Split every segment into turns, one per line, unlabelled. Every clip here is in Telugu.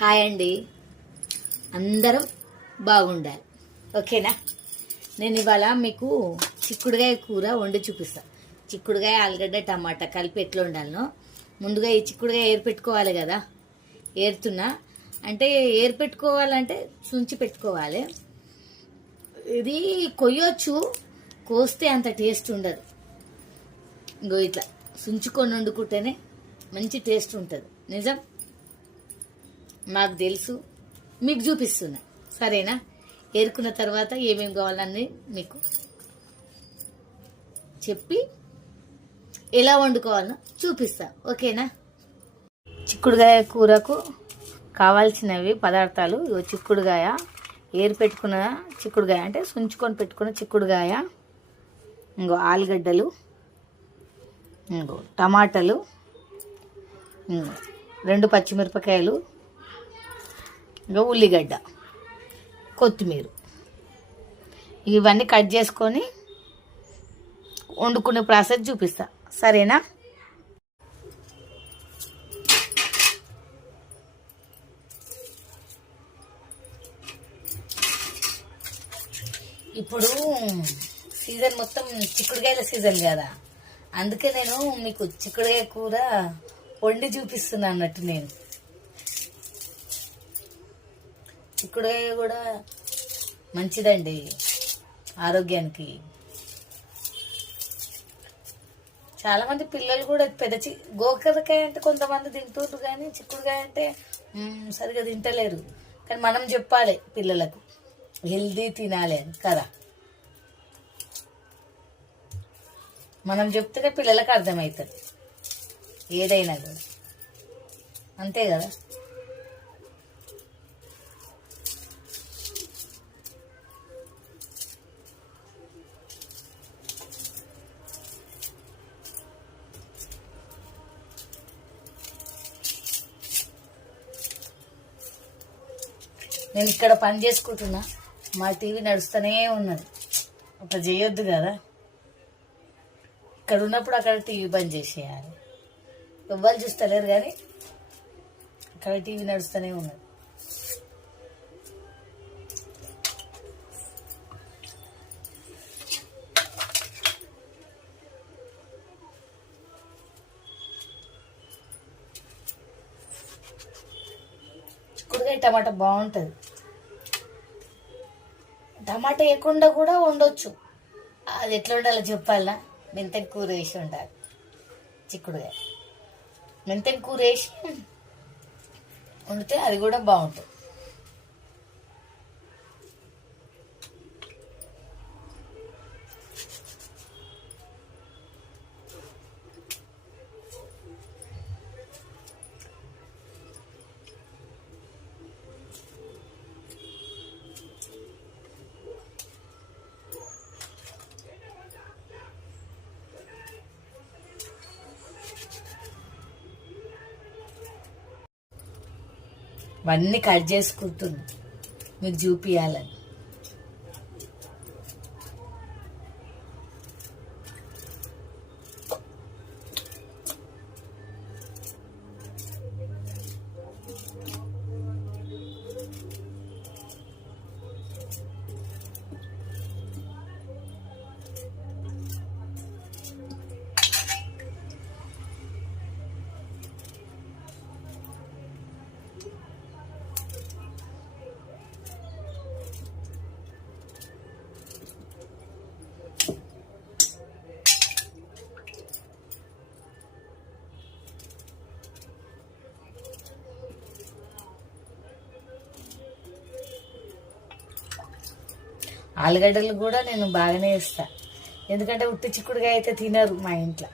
హాయ్ అండి. అందరం బాగుండాలి. ఓకేనా? నేను ఇవాళ మీకు చిక్కుడుగాయ కూర వండి చూపిస్తాను చిక్కుడుగాయ ఆలుగడ్డ టమాటా కలిపి ఎట్లా ఉండాలనో ముందుగా ఈ చిక్కుడుగాయ ఏరు పెట్టుకోవాలి కదా? ఏరుతున్నా. అంటే ఏరు పెట్టుకోవాలంటే చుంచి పెట్టుకోవాలి. ఇది కొయ్యొచ్చు కోస్తే అంత టేస్ట్ ఉండదు. ఇంకో ఇట్లా సుంచుకొని వండుకుంటేనే మంచి టేస్ట్ ఉంటుంది. నిజం? నాకు తెలుసు. మీకు చూపిస్తున్నా. సరేనా? ఏరుకున్న తర్వాత ఏమేమి కావాలని మీకు చెప్పి ఎలా వండుకోవాలనో చూపిస్తా. ఓకేనా? చిక్కుడుగాయ కూరకు కావాల్సినవి పదార్థాలు. ఇగో చిక్కుడుగాయ ఏరు పెట్టుకున్న చిక్కుడుగాయ అంటే సుంచుకొని పెట్టుకున్న చిక్కుడుగాయ ఇంకో ఆలుగడ్డలు. ఇంకో టమాటాలు. ఇంకో రెండు పచ్చిమిరపకాయలు. ఇంకా ఉల్లిగడ్డ కొత్తిమీర. ఇవన్నీ కట్ చేసుకొని వండుకునే ప్రాసెస్ చూపిస్తా. సరేనా? ఇప్పుడు సీజన్ మొత్తం చిక్కుడుకాయల సీజన్ కదా. అందుకే నేను మీకు చిక్కుడుకాయ కూర వండి చూపిస్తున్నా అన్నట్టు నేను. చిక్కుడుకాయ కూడా మంచిదండి ఆరోగ్యానికి. చాలామంది పిల్లలు కూడా పెద్ద చి గోకరకాయ అంటే కొంతమంది తింటుండ్రు కానీ చిక్కుడుకాయ అంటే సరిగా తింటలేరు. కానీ మనం చెప్పాలి పిల్లలకు హెల్దీ తినాలి అని కదా. మనం చెప్తేనే పిల్లలకు అర్థమవుతుంది. ఏదైనా కూడా. అంతే కదా? నేను ఇక్కడ పని చేసుకుంటున్నా. మా టీవీ నడుస్తూనే ఉన్నది. అట్లా చేయొద్దు కదా. ఇక్కడ ఉన్నప్పుడు అక్కడ టీవీ బంద్ చేసేయాలి. ఎవ్వరు చూస్తలేరు కానీ అక్కడ టీవీ నడుస్తూనే ఉన్నది. చిక్కుడుకాయ టమాటా బాగుంటుంది. టమాటా వేయకుండా కూడా వండొచ్చు. అది ఎట్లా ఉండాలో చెప్పాలా? మెంతెన కూర వేసి ఉండాలి. చిక్కుడుగా. మెంతం కూర వేసి వండితే అది కూడా బాగుంటుంది. అవన్నీ కట్ చేసుకుంటున్నా మీకు చూపించాలని ఆలుగడ్డలు కూడా నేను బాగానే ఇస్తా ఎందుకంటే ఉట్టి చిక్కుడుగాయ అయితే తినరు మా ఇంట్లో.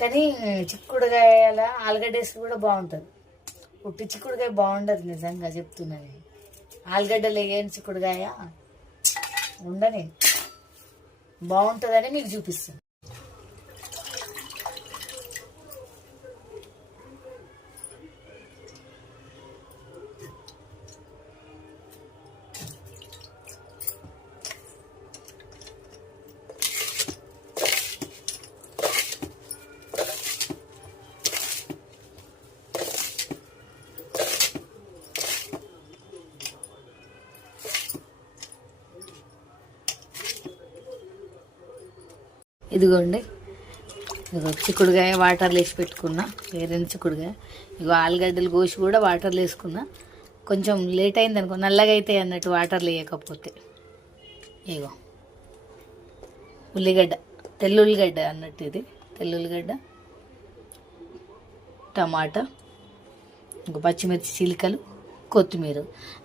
కానీ చిక్కుడుగాయల ఆలుగడ్డ వేస్తే కూడా బాగుంటుంది. ఉట్టి చిక్కుడుగాయ బాగుండదు నిజంగా చెప్తున్నా నేను. ఆలుగడ్డలు వేయని చిక్కుడుగాయ ఉండని. బాగుంటుందని మీకు చూపిస్తాను ఇదిగోండి. ఇదిగో చిక్కుడుగాయ వాటర్లు వేసి పెట్టుకున్నా. వేరే చిక్కుడుగాయ. ఇగో ఆలుగడ్డలు కోసి కూడా వాటర్లు వేసుకున్నా కొంచెం లేట్ అయింది అనుకో నల్లగా అవుతాయి అన్నట్టు వాటర్ వేయకపోతే ఇగో ఉల్లిగడ్డ తెల్లుల్లిగడ్డ అన్నట్టు ఇది. తెల్లుల్లిగడ్డ టమాటా ఇంకా పచ్చిమిర్చి చిలికలు కొత్తిమీర.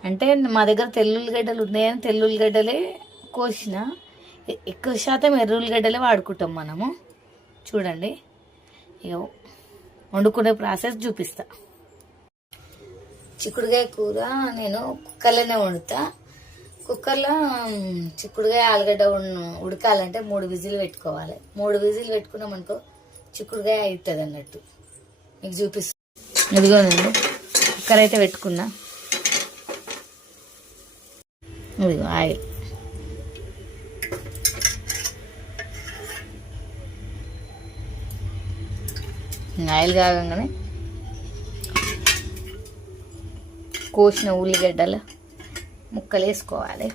అంటే మా దగ్గర తెల్లుల్లిగడ్డలు ఉన్నాయని తెల్లుల్లిగడ్డలే కోసిన కోసినా. ఎక్కువ శాతం ఎర్రుల్లిగడ్డలే వాడుకుంటాం మనము. చూడండి. ఇక వండుకునే ప్రాసెస్ చూపిస్తా. చిక్కుడుగాయ కూర నేను కుక్కర్లోనే వండుతా. కుక్కర్లో చిక్కుడుకాయ చిక్కుడుగాయ ఆలుగడ్డ ఉడకాలంటే మూడు విజిల్ పెట్టుకోవాలి. మూడు విజిల్ పెట్టుకున్నాం అనుకో చిక్కుడుగాయ అవుతుంది అన్నట్టు మీకు చూపిస్తా. ఇదిగోనండి. కుక్కర్ అయితే పెట్టుకున్నా. ఇదిగో ఆయిల్. ఆయిల్ కాగంగానే కోసిన ఉల్లిగడ్డలు ముక్కలు వేసుకోవాలి.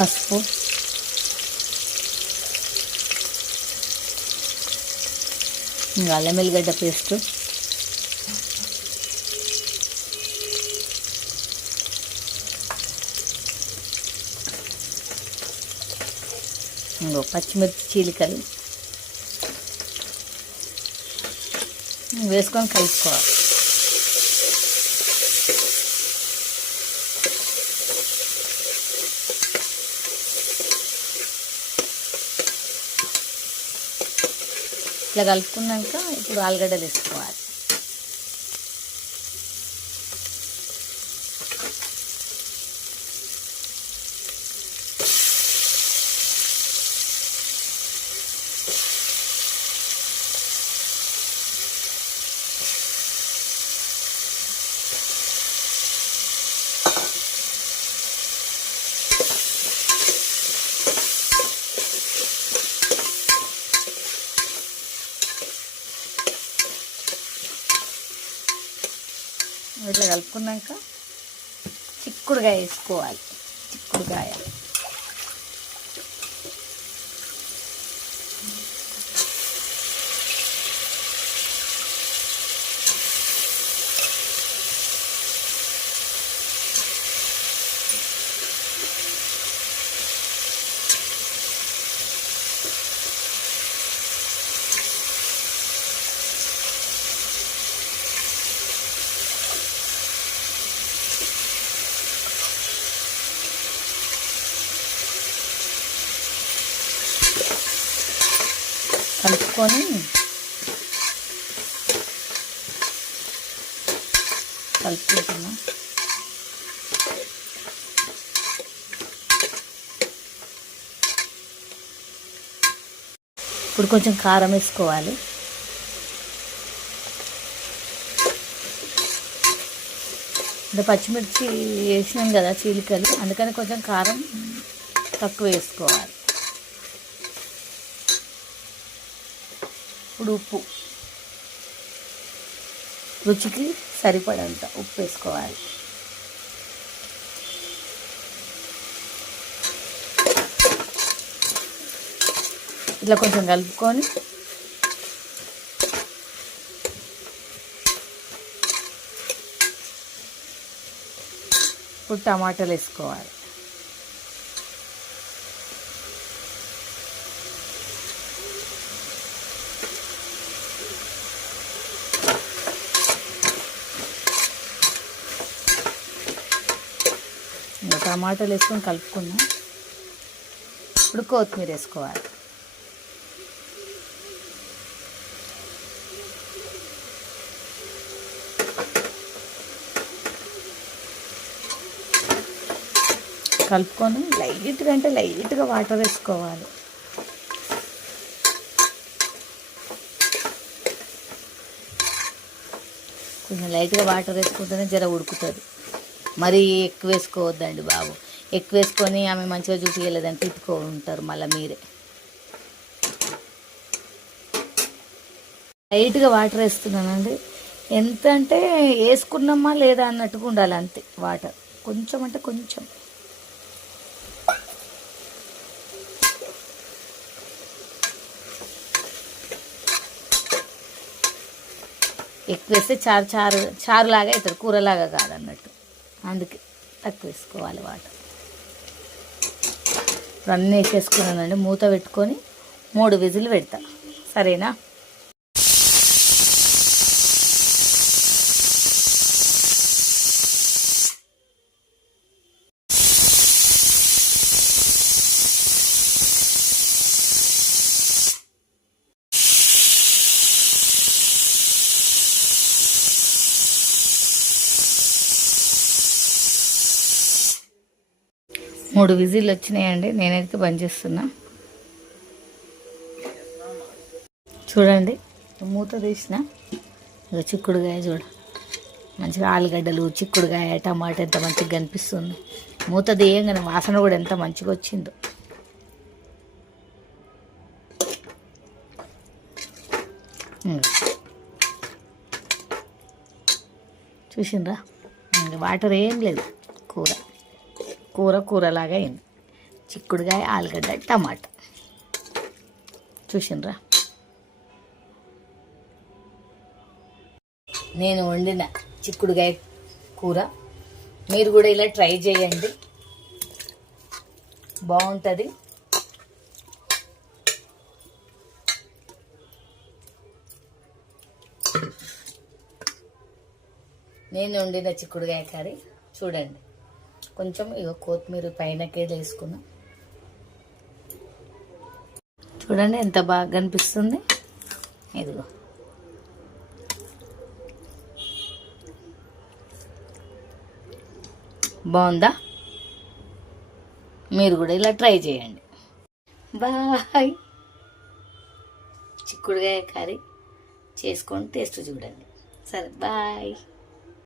పసుపు. ఇంకా అల్లం వెల్లిగడ్డ పేస్ట్. ఇంకో పచ్చిమిర్చి చీలికలు. వేసుకొని కలుపుకోవాలి. ఇట్లా కలుపుకున్నాక ఇప్పుడు ఆలుగడ్డలు వేసుకోవాలి ఇట్లా కలుపుకున్నాక చిక్కుడుగా వేసుకోవాలి. చిక్కుడుగాయ కలుపుకొని కలుపుకుంటున్నా. ఇప్పుడు కొంచెం కారం వేసుకోవాలి. అంటే పచ్చిమిర్చి వేసినాం కదా చీలికలు అందుకని కొంచెం కారం తక్కువ వేసుకోవాలి. ఇప్పుడు ఉప్పు. రుచికి సరిపడంత ఉప్పు వేసుకోవాలి. ఇట్లా కొంచెం కలుపుకొని ఇప్పుడు టమాటాలు వేసుకోవాలి ఇంకా టమాటాలు వేసుకొని కలుపుకున్నాం ఇప్పుడు కొత్తిమీర వేసుకోవాలి. కలుపుకొని లైట్గా అంటే లైట్గా వాటర్ వేసుకోవాలి. కొంచెం లైట్గా వాటర్ వేసుకుంటేనే జర ఉడుకుతుంది. మరీ ఎక్కువ వేసుకోవద్దండి బాబు. ఎక్కువ వేసుకొని ఆమె మంచిగా చూపించలేదని తిట్టుకో ఉంటారు మళ్ళీ మీరే. లైట్గా వాటర్ వేస్తున్నానండి. ఎంత అంటే వేసుకున్నామా లేదా అన్నట్టుగా ఉండాలి అంతే వాటర్. కొంచెం అంటే కొంచెం. ఎక్కువ వేస్తే చారు చారు చారులాగా అవుతారు అవుతుంది కూరలాగా కాదన్నట్టు. అందుకే తక్కువ వేసుకోవాలి వాటర్. ఇప్పుడు అన్నీ వేసేసుకున్నానండి. మూత పెట్టుకొని మూడు విజిల్ పెడతా. సరేనా? మూడు విజిల్ వచ్చినాయండి. నేనైతే బంద్ చేస్తున్నా. చూడండి మూత తీసిన. ఇక చిక్కుడుగాయ చూడ. మంచిగా ఆలుగడ్డలు చిక్కుడుగాయ టమాటా ఎంత మంచిగా కనిపిస్తుంది. మూత తీయంగానే వాసన కూడా ఎంత మంచిగా వచ్చిందో. చూసిండ్రా? వాటర్ ఏం లేదు కూర. కూర కూరలాగా అయింది. చిక్కుడుగాయ ఆలుగడ్డ టమాటా. చూసిండ్రా? నేను వండిన చిక్కుడుగాయ కూర. మీరు కూడా ఇలా ట్రై చేయండి. బాగుంటుంది. నేను వండిన చిక్కుడుగాయ కర్రీ. చూడండి. కొంచెం ఇక కొత్తిమీర పైనకే వేసుకున్నాం చూడండి ఎంత బాగా కనిపిస్తుంది. ఇదిగో. బాగుందా? మీరు కూడా ఇలా ట్రై చేయండి. బాయ్. చిక్కుడుగాయ కర్రీ చేసుకొని టేస్ట్ చూడండి. సరే బాయ్.